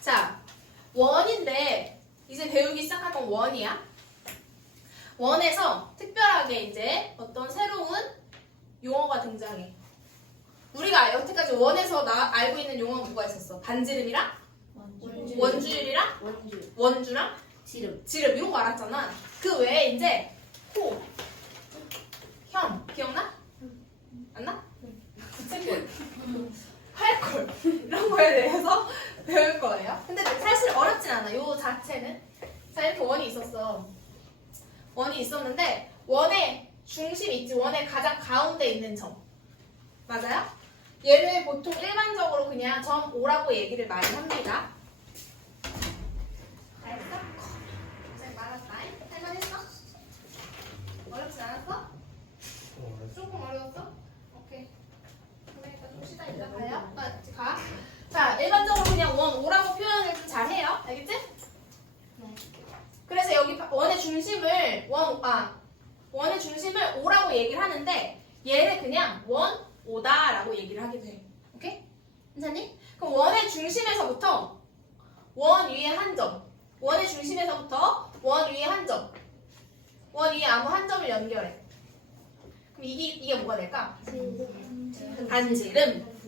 자, 원인데 이제 배우기 시작한 건 원이야. 원에서 특별하게 이제 어떤 새로운 용어가 등장해. 우리가 여태까지 원에서 알고 있는 용어는 뭐가 있었어? 반지름이랑 원주율이랑 원주랑 지름 이런 거 알았잖아. 그 외에 이제 호, 현 기억나? 안 나? 칠골, 팔골 이런 거에 대해서 배울 거예요. 근데 사실 어렵진 않아. 요 자체는. 자, 이렇게 원이 있었어. 원이 있었는데 원의 중심 있지. 원의 가장 가운데 있는 점. 맞아요? 얘를 보통 일반적으로 그냥 점 5라고 얘기를 많이 합니다. 알았어? 고생 많았다. 할만했어? 어렵진 않았어? 조금 어려웠어? 오케이. 그럼 일단 좀 쉬다 이따 가요. 가. 자, 일반적으로 그냥 원 5라고 표현을 좀 잘해요. 알겠지? 네. 그래서 여기 원의 중심을 원의 중심을 5라고 얘기를 하는데 얘를 그냥 원 5다라고 얘기를 하게 돼. 오케이? 괜찮니? 그럼 원의 중심에서부터 원 위에 한 점. 원의 중심에서부터 원 위에 한 점. 원 위에 아무 한 점을 연결해. 그럼 이게 뭐가 될까? 반지름.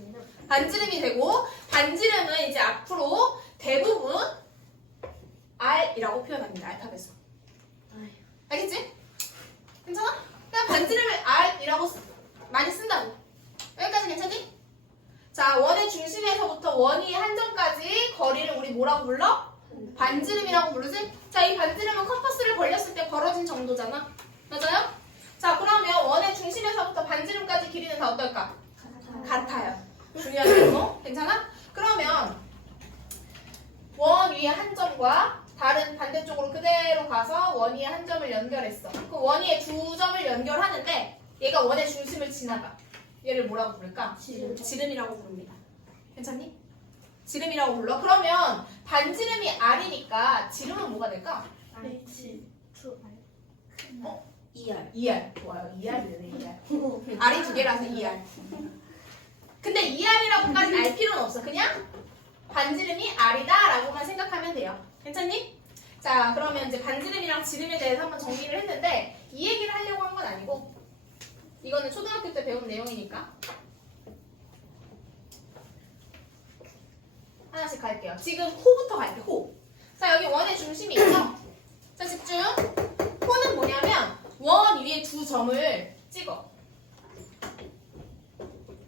반지름이 되고 반지름은 이제 앞으로 대부분 R이라고 표현합니다. 알파벳으로. 알겠지? 괜찮아? 그냥 반지름을 R이라고 많이 쓴다고. 여기까지 괜찮니? 자, 원의 중심에서부터 원 위에 한 점까지 거리를 우리 뭐라고 불러? 반지름이라고 부르지? 자, 이 반지름은 컴퍼스를 벌렸을 때 벌어진 정도잖아. 맞아요? 자, 그러면 원의 중심에서부터 반지름까지 길이는 다 어떨까? 같아요. 중요한 정도? 괜찮아? 그러면 원 위에 한 점과 다른 반대쪽으로 그대로 가서 원 위에 한 점을 연결했어. 그 원 위에 두 점을 연결하는데 얘가 원의 중심을 지나가. 얘를 뭐라고 부를까? 지름이라고 부릅니다. 괜찮니? 지름이라고 불러. 그러면 반지름이 R이니까 지름은 뭐가 될까? ER. 좋아요. ER이네, ER. R이 두 개라서 ER. 근데 ER이라고까지 알 필요는 없어. 그냥 반지름이 R이다 라고만 생각하면 돼요. 괜찮니? 자, 그러면 이제 반지름이랑 지름에 대해서 한번 정리를 했는데 이 얘기를 하려고 한 건 아니고 이거는 초등학교 때 배운 내용이니까 하나씩 갈게요. 지금 호부터 갈게요. 호. 자, 여기 원의 중심이 있죠? 자, 집중. 호는 뭐냐면 원 위에 두 점을 찍어.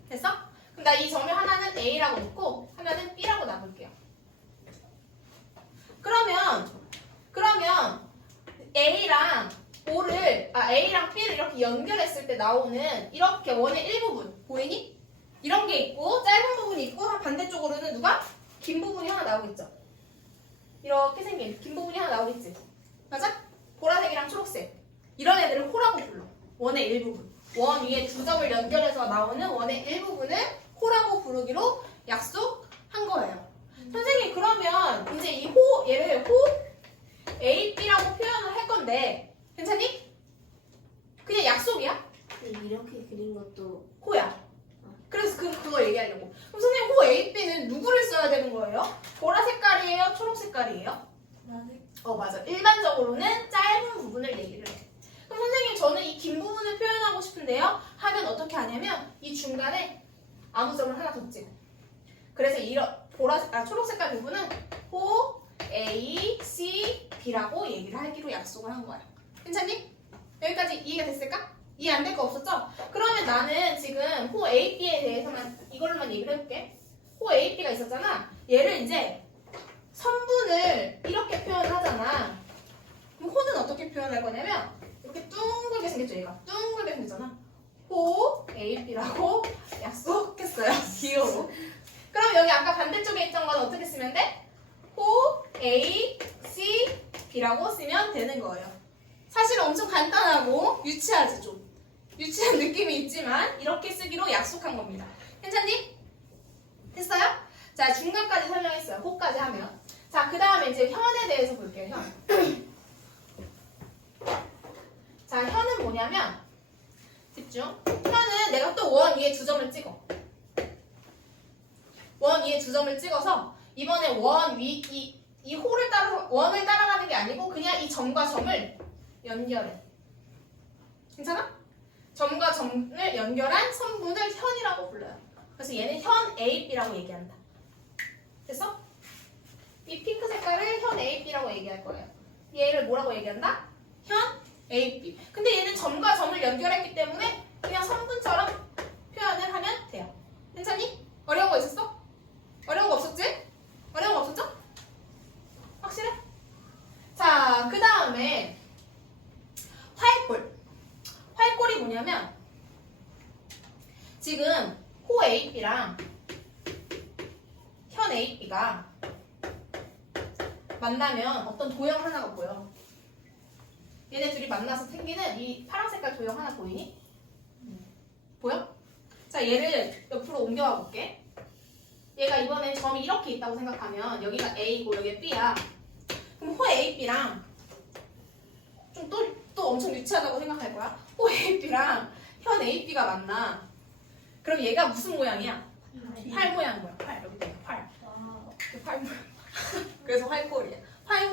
됐어? 그럼 나 이 점을 하나는 A라고 놓고 하나는 B라고 놔볼게요. 그러면 A랑 B를 이렇게 연결했을 때 나오는 이렇게 원의 일부분 보이니? 이런 게 있고 짧은 부분이 있고 반대쪽으로는 누가? 긴 부분이 하나 나오겠죠? 이렇게 생긴 긴 부분이 하나 나오겠지? 맞아? 보라색이랑 초록색 이런 애들을 호라고 불러. 원의 일부분. 원 위에 두 점을 연결해서 나오는 원의 일부분을 호라고 부르기로 약속한 거예요. 선생님, 그러면 이제 이 호, 얘를 호 A, B라고 표현을 할 건데 괜찮니? 그냥 약속이야? 이렇게 그린 것도 호야. 그래서 그거 얘기하려고. 그럼 선생님, 호 A, B는 누구를 써야 되는 거예요? 보라 색깔이에요? 초록 색깔이에요? 맞아. 일반적으로는 짧은 부분을 얘기를 해. 그럼 선생님, 저는 이 긴 부분을 표현하고 싶은데요? 하면 어떻게 하냐면 이 중간에 아무 점을 하나 더 찍어. 그래서 초록 색깔 부분은 호 A, C, B라고 얘기를 하기로 약속을 한 거야. 괜찮니? 여기까지 이해가 됐을까? 이해 안 될 거 없었죠? 그러면 나는 지금 호 A, B에 대해서만 이걸로만 얘기를 해볼게. 호 A, B가 있었잖아. 얘를 이제 선분을 이렇게 표현을 하잖아. 그럼 호는 어떻게 표현할 거냐면 이렇게 둥글게 생겼죠. 얘가 둥글게 생겼잖아. 호 A, B라고 약속했어요. 기호로. 그럼 여기 아까 반대쪽에 있던 건 어떻게 쓰면 돼? 호 A, C, B라고 쓰면 되는 거예요. 사실 엄청 간단하고 유치하지 좀. 유치한 느낌이 있지만 이렇게 쓰기로 약속한 겁니다. 괜찮니? 됐어요? 자, 중간까지 설명했어요. 호까지 하면. 자, 그 다음에 이제 현에 대해서 볼게요. 현. 자, 현은 뭐냐면 집중. 현은 내가 또 원 위에 두 점을 찍어. 원 위에 두 점을 찍어서 이번에 이 호를 원을 따라가는 게 아니고 그냥 이 점과 점을 연결해. 괜찮아? 점과 점을 연결한 선분을 현이라고 불러요. 그래서 얘는 현 AB라고 얘기한다. 됐어? 이 핑크 색깔을 현 AB라고 얘기할 거예요. 얘를 뭐라고 얘기한다? 현 AB. 근데 얘는 점과 점을 연결했기 때문에 그냥 선분처럼 표현을 하면 돼요. 괜찮니? 어려운 거 있었어? 어려운 거 없었지? 어려운 거 없었죠? 확실해? 자, 그 다음에 활골. 활골이 뭐냐면 지금 호 AB랑 현 AB가 만나면 어떤 도형 하나가 보여. 얘네 둘이 만나서 생기는 이 파란 색깔 도형 하나 보이니? 보여? 자, 얘를 옆으로 옮겨와 볼게. 얘가 이번엔 점이 이렇게 있다고 생각하면 여기가 A고 여기가 B야. 그럼 호 AB랑 좀 또 엄청 유치하다고 생각할 거야. 호 AB랑 현 AB가 만나. 그럼 얘가 무슨 모양이야? 활 모양 뭐야? 활 여기 있다. 활. 활 모양. 그래서 활골이야. 활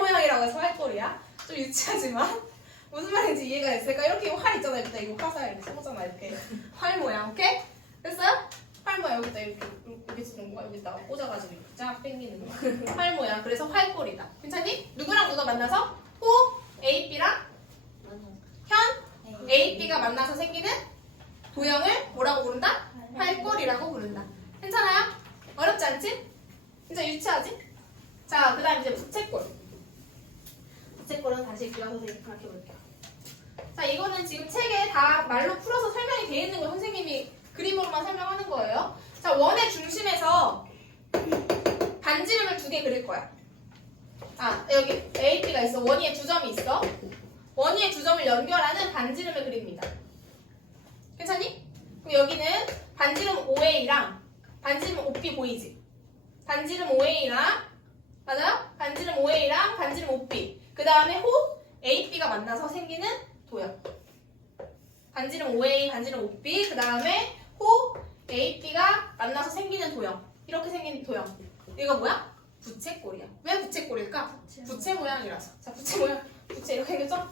모양이라고 해서 활골이야. 좀 유치하지만 무슨 말인지 이해가 됐을까? 이렇게 활 있잖아. 여기다 이거 화살 이렇게 써보잖아. 이렇게 활 모양. 오케이? 됐어요? 활 모양 여기다 이렇게 쓰는 거야. 여기다 꽂아가지고 이렇게 쫙 당기는 거야. 활 모양. 그래서 활골이다. 괜찮니? 누구랑 누가 만나서? 호 AB랑 현 AB가 만나서 생기는 도형을 뭐라고 부른다? 활골이라고 부른다. 괜찮아요? 어렵지 않지? 진짜 유치하지? 자, 그 다음 이제 부채꼴. 부채꼴은 다시 기화 선생님 생각해 볼게요. 자, 이거는 지금 책에 다 말로 풀어서 설명이 되어 있는 거 선생님이 그림으로만 설명하는 거예요. 자, 원의 중심에서 반지름을 2개 그릴 거야. 아, 여기 AB가 있어. 원위에 2점이 있어. 원위에 2점을 연결하는 반지름을 그립니다. 괜찮니? 그럼 여기는 반지름 OA랑 반지름 OB 보이지? 반지름 OA랑 맞아요? 반지름 OA랑 반지름 OB. 그 다음에 호 AB가 만나서 생기는 도형. 반지름 OA, 반지름 OB. 그 다음에 호 AB가 만나서 생기는 도형. 이렇게 생긴 도형. 이거 뭐야? 부채꼴이야. 왜 부채꼴일까? 부채 모양이라서. 자, 부채 모양. 부채 이렇게 생겼죠?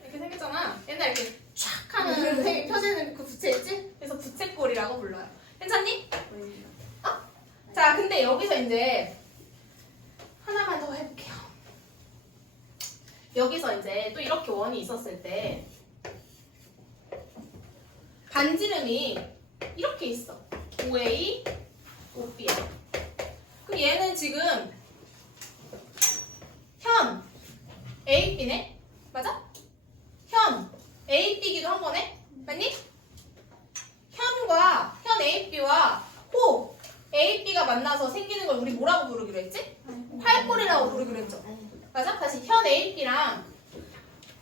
이렇게 생겼잖아. 옛날 이렇게 촥 하는 되게 펴지는 그 부채 있지? 그래서 부채꼴이라고 불러요. 괜찮니? 자, 근데 여기서 이제 하나만 더 해볼게요. 여기서 이제 또 이렇게 원이 있었을 때 반지름이 이렇게 있어. OA, OB야. 그럼 얘는 지금 현 AB네? 맞아? 현 AB기도 한 거네? 맞니? 현 AB와 호 AB가 만나서 생기는 걸 우리 뭐라고 부르기로 했지? 활골이라고 부르기로 했죠. 맞아? 다시 현 AB랑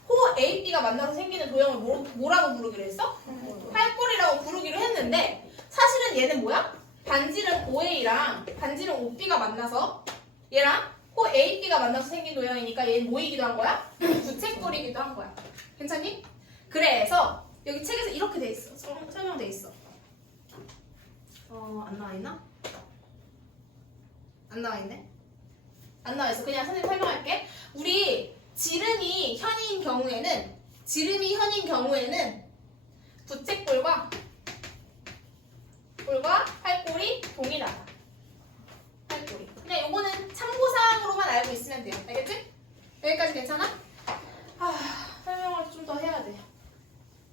호 AB가 만나서 생기는 도형을 뭐라고 부르기로 했어? 활골이라고 부르기로 했는데 사실은 얘는 뭐야? 반지름 OA랑 반지름 OB가 만나서 얘랑 호 AB가 만나서 생긴 도형이니까 얘는 뭐이기도 한 거야? 부채꼴이기도 한 거야. 괜찮니? 그래서 여기 책에서 이렇게 돼 있어. 설명돼 있어. 안 나와 있나? 안 나와 있네. 안 나와 있어. 그냥 선생님 설명할게. 우리 지름이 현인 경우에는 부채꼴과 활골이 동일하다. 활골이. 그냥 요거는 참고사항으로만 알고 있으면 돼요. 알겠지? 여기까지 괜찮아? 설명을 좀 더 해야 돼.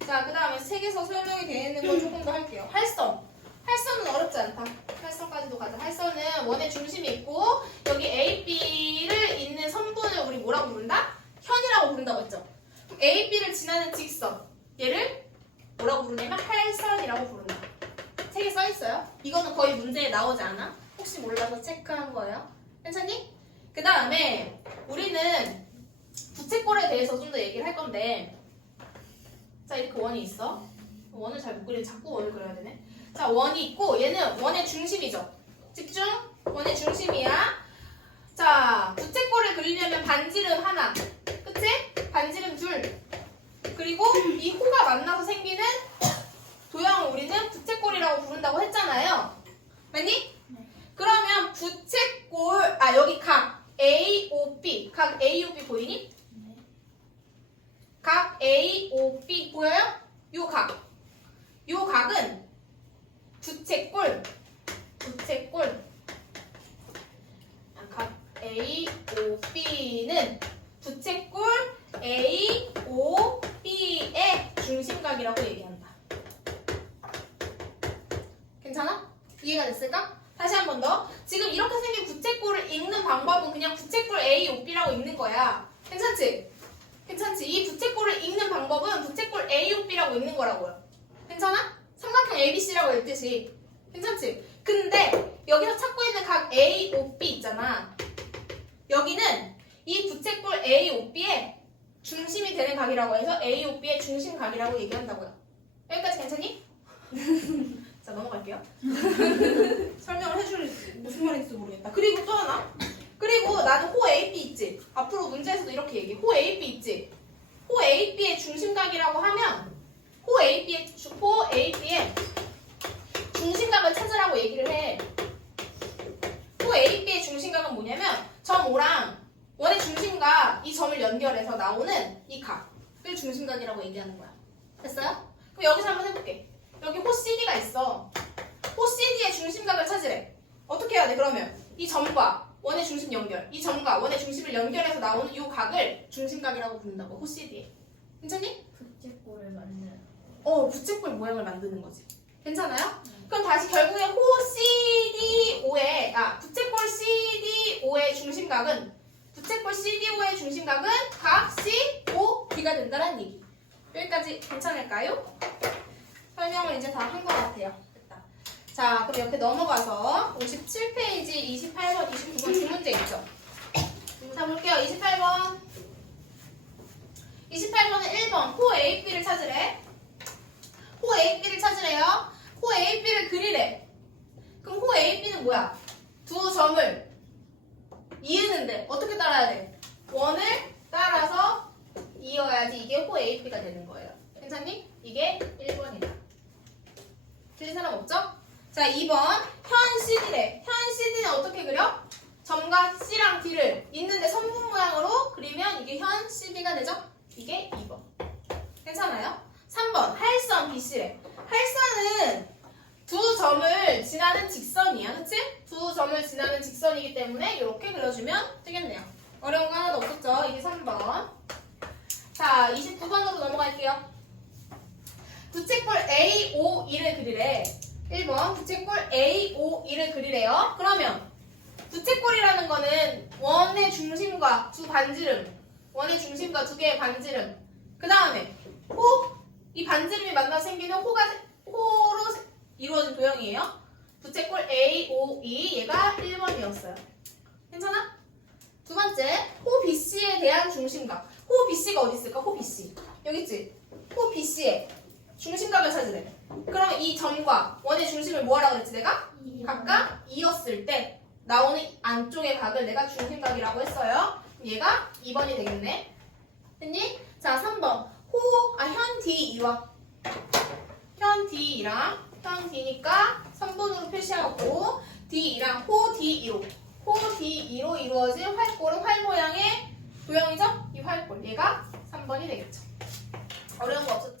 자, 그 다음에 책에서 설명이 되어 있는 걸 조금 더 할게요. 활선은 어렵지 않다. 활선까지도 가자. 활선은 원의 중심이 있고 여기 AB를 있는 선분을 우리 뭐라고 부른다? 현이라고 부른다고 했죠. AB를 지나는 직선 얘를 뭐라고 부르냐면 활선이라고 부른다. 책에 써 있어요. 이거는 거의 문제에 나오지 않아. 혹시 몰라서 체크한 거예요. 괜찮니? 그 다음에 우리는 부채꼴에 대해서 좀 더 얘기를 할 건데 자, 이렇게 원이 있어. 원을 잘 못 그리는데 자꾸 원을 그려야 되네. 자, 원이 있고 얘는 원의 중심이죠. 집중. 원의 중심이야. 자, 부채꼴을 그리려면 반지름 하나. 그치? 반지름 둘. 그리고 이 호가 만나서 생기는 도형을 우리는 부채꼴이라고 부른다고 했잖아요. 맞니? 그러면 각 AOB 보이니? 네. 각 AOB 보여요? 요 각. 요 각은 부채꼴. 각 AOB는 부채꼴 AOB의 중심각이라고 얘기한다. 괜찮아? 이해가 됐을까? 다시 한 번 더. 지금 이렇게 생긴 부채꼴을 읽는 방법은 그냥 부채꼴 AOB라고 읽는 거야. 괜찮지? 괜찮지? 이 부채꼴을 읽는 방법은 부채꼴 AOB라고 읽는 거라고요. 괜찮아? 삼각형 ABC라고 읽듯이. 괜찮지? 근데 여기서 찾고 있는 각 AOB 있잖아. 여기는 이 부채꼴 AOB의 중심이 되는 각이라고 해서 AOB의 중심각이라고 얘기한다고요. 여기까지 괜찮니? 자, 넘어갈게요. 설명을 해줄 무슨 말인지 모르겠다. 그리고 또 하나. 그리고 나는 호 AB 있지. 앞으로 문제에서도 이렇게 얘기해. 호 AB 있지. 호 AB의 중심각이라고 하면 호 AB의 중심각을 찾으라고 얘기를 해. 호 AB의 중심각은 뭐냐면 점 O랑 원의 중심과 이 점을 연결해서 나오는 이 각을 중심각이라고 얘기하는 거야. 됐어요? 그럼 여기서 한번 해볼게. 여기 호 CD가 있어. 호 CD의 중심각을 찾으래. 어떻게 해야 돼? 그러면 이 점과 원의 중심 연결, 이 점과 원의 중심을 연결해서 나오는 이 각을 중심각이라고 부른다고. 호 CD에. 괜찮니? 부채꼴을 만드는. 부채꼴 모양을 만드는 거지. 괜찮아요? 그럼 다시 결국에 호 CDO의 부채꼴 CDO의 중심각은 각 COB가 된다는 얘기. 여기까지 괜찮을까요? 설명을 이제 다 한 것 같아요. 됐다. 자, 그럼 옆에 넘어가서 57페이지 28번, 29번 두 문제 있죠? 자, 볼게요. 28번. 28번은 1번. 호 AB를 찾으래. 호 AB를 찾으래요. 호 AB를 그리래. 그럼 호 AB는 뭐야? 두 점을 이으는데 어떻게 따라야 돼? 원을 따라서 이어야지 이게 호 AB가 되는 거예요. 괜찮니? 이게 1번이다. 틀린 사람 없죠? 자, 2번. 현 CD래. 현 CD는 어떻게 그려? 점과 C랑 D를 있는데 선분 모양으로 그리면 이게 현 CD가 되죠? 이게 2번. 괜찮아요? 3번. 할선 BC래. 할선은 두 점을 지나는 직선이야. 그치? 두 점을 지나는 직선이기 때문에 이렇게 그려주면 되겠네요. 어려운 거 하나도 없었죠? 이게 3번. 자, 29번으로 넘어갈게요. 부채꼴 AOE를 그리래. 1번. 부채꼴 AOE를 그리래요. 그러면 부채꼴이라는 거는 원의 중심과 두 반지름, 원의 중심과 두 개의 반지름, 그 다음에 이 반지름이 만나서 생기는 호로 이루어진 도형이에요. 부채꼴 AOE, 얘가 1번이었어요. 괜찮아? 두 번째, 호 BC에 대한 중심각. 호 BC가 어디 있을까? 호 BC. 여기 있지? 호 BC의 중심각을 찾으래. 그럼 이 점과 원의 중심을 뭐하라 그랬지 내가? 각각 이었을 때 나오는 안쪽의 각을 내가 중심각이라고 했어요. 얘가 2번이 되겠네. 됐니? 자, 3번. 현 DE와 현 D랑 현 D니까 3번으로 표시하고 D랑 호 DE로 이루어진 활골은 활 모양의 도형이죠? 이 활골. 얘가 3번이 되겠죠. 어려운 거 없었죠?